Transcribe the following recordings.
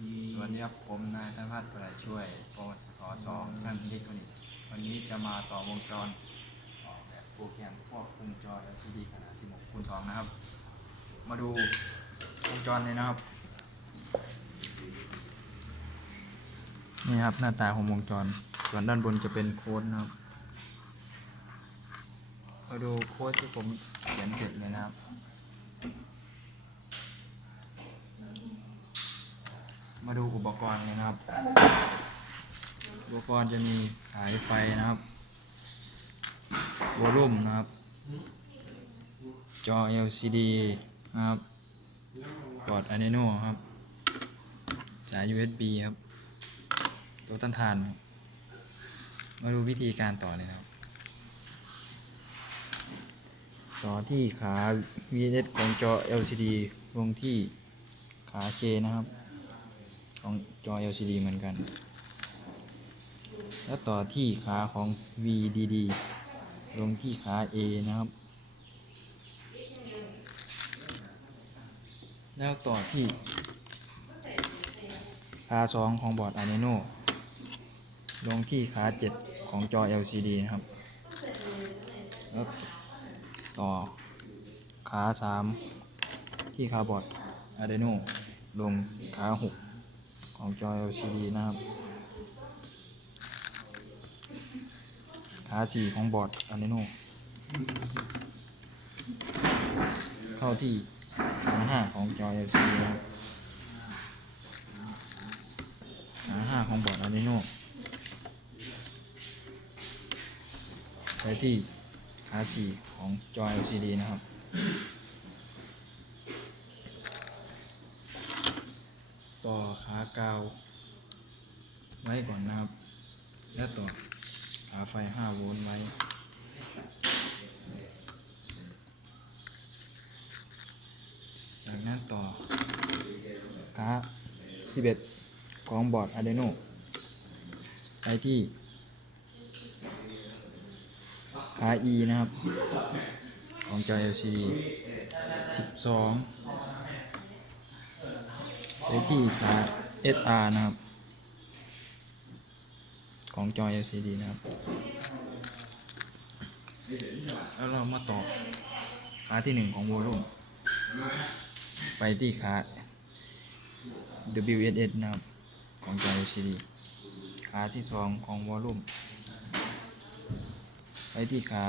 สวัสดีครับผมนายธนพัฒน์ประช่วยปวสทสองท่านอิเล็กทรอนิกส์วันนี้จะมาต่อวงจรออกแบบโปรแกรมควบคุมจอ LCD ขนาด 16คูณ2นะครับ มาดูวงจรเลยนะครับ นี่ครับหน้าตาของวงจร ส่วนด้านบนจะเป็นโค้ดนะครับ มาดูโค้ดที่ผมเขียนเสร็จเลยนะครับ มาดูอุปกรณ์เลยนะครับ อุปกรณ์จะมีสายไฟนะครับวอลลุ่มนะครับ จอ LCD นะครับปลอด Adreno ครับ สาย USB ครับ ตัวต้านทาน มาดูวิธีการต่อเลยครับ ต่อที่ขา VNS ของจอ LCD ลงที่ขา K นะครับ ของจอ LCD เหมือนกัน แล้วต่อที่ขาของ VDD ลงที่ขา A นะครับ แล้วต่อที่ขา2ของบอร์ด Adreno ลงที่ขา 7 ของจอ LCD นะครับ แล้วต่อขา 3 ที่ขาบอร์ด Adreno ลงขา 6 ของจอ LCD นะครับขาสี่ของบอร์ด Adreno เข้าที่ขาห้าของจอ LCD นะครับขาห้าของบอร์ด Adreno ไปที่ขาสี่ของจอ LCD นะครับ ต่อขากาวไว้ก่อนนะครับ แล้วต่อขาไฟ 5 โวลต์ไว้ จากนั้นต่อขา11 ของบอร์ด Adreno ไปที่ขา E นะครับ ของจอ LCD 12 ไปที่ขา SR นะครับ ของจอ LCD นะครับ แล้วเรามาต่อขาที่1ของโวลูมไปที่ขา WSS นะครับ ของจอ LCD ขาที่2ของวอลลุ่มไปที่ขา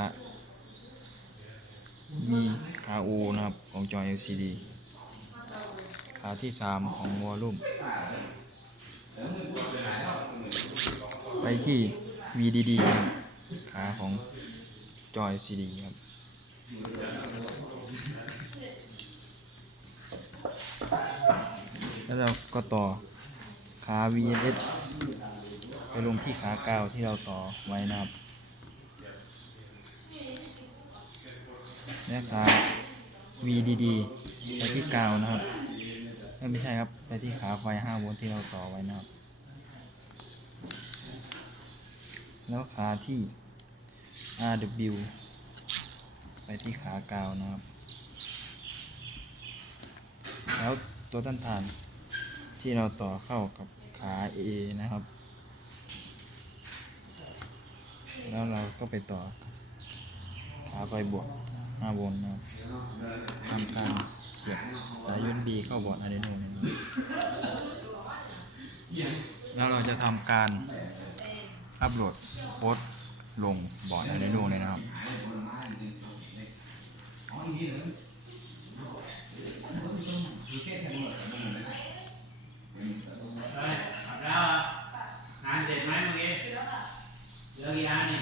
มีขา O นะครับ ของจอ LCD ขาที่3ของวอลลุ่ม ไปที่ VDD ครับขาของจอ LCD ครับแล้วเราก็ต่อขา VSS ไปลงที่ขาเก้าที่เราต่อไว้นะครับและขา VDD ไปที่กาวนะครับ ไม่ใช่ครับ ไปที่ขาไฟ5โวลต์ที่เราต่อไว้นะครับ แล้วขาที่ RW ไปที่ขากาวนะครับ แล้วตัวต้านทานที่เราต่อเข้ากับขา A นะครับ แล้วเราก็ไปต่อขาไฟบวก5โวลต์นะครับทำการ เสียบสาย USB เข้าบอร์ด Arduino นะครับแล้วเราจะทำการอัปโหลดโค้ดลงบอร์ด Arduino เลยนะครับ เฮ้ยขับแล้วอะงานเสร็จไหมเมื่อกี้เหลือกี่อันนี่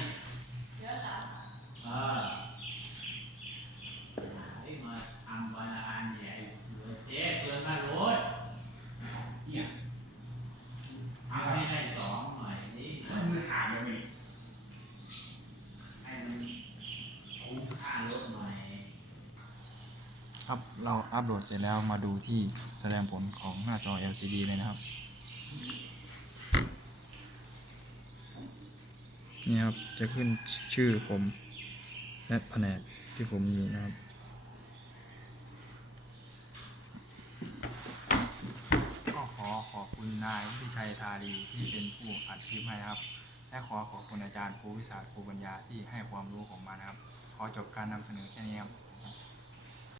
เหลือสามเออเฮ้ยมาทำวันละอันใหญ่สวยเจ๊เพื่อนมารถเนี่ยทำให้ได้สองหน่อยนี่มันขาดเลยนี่ให้มันคุ้มค่ารถหน่อย ครับเราอัปโหลดเสร็จแล้วมาดูที่แสดงผลของหน้าจอ LCD เลยนะครับ นี่ครับจะขึ้นชื่อผม และแผนกที่ผมอยู่นะครับก็ขอขอบคุณนายวุฒิชัยธารีที่เป็นผู้อัดคลิปให้นะครับและขอขอบคุณอาจารย์ครูวิสาครูปัญญาที่ให้ความรู้ผมมานะครับ ขอจบการนำเสนอแค่นี้ครับ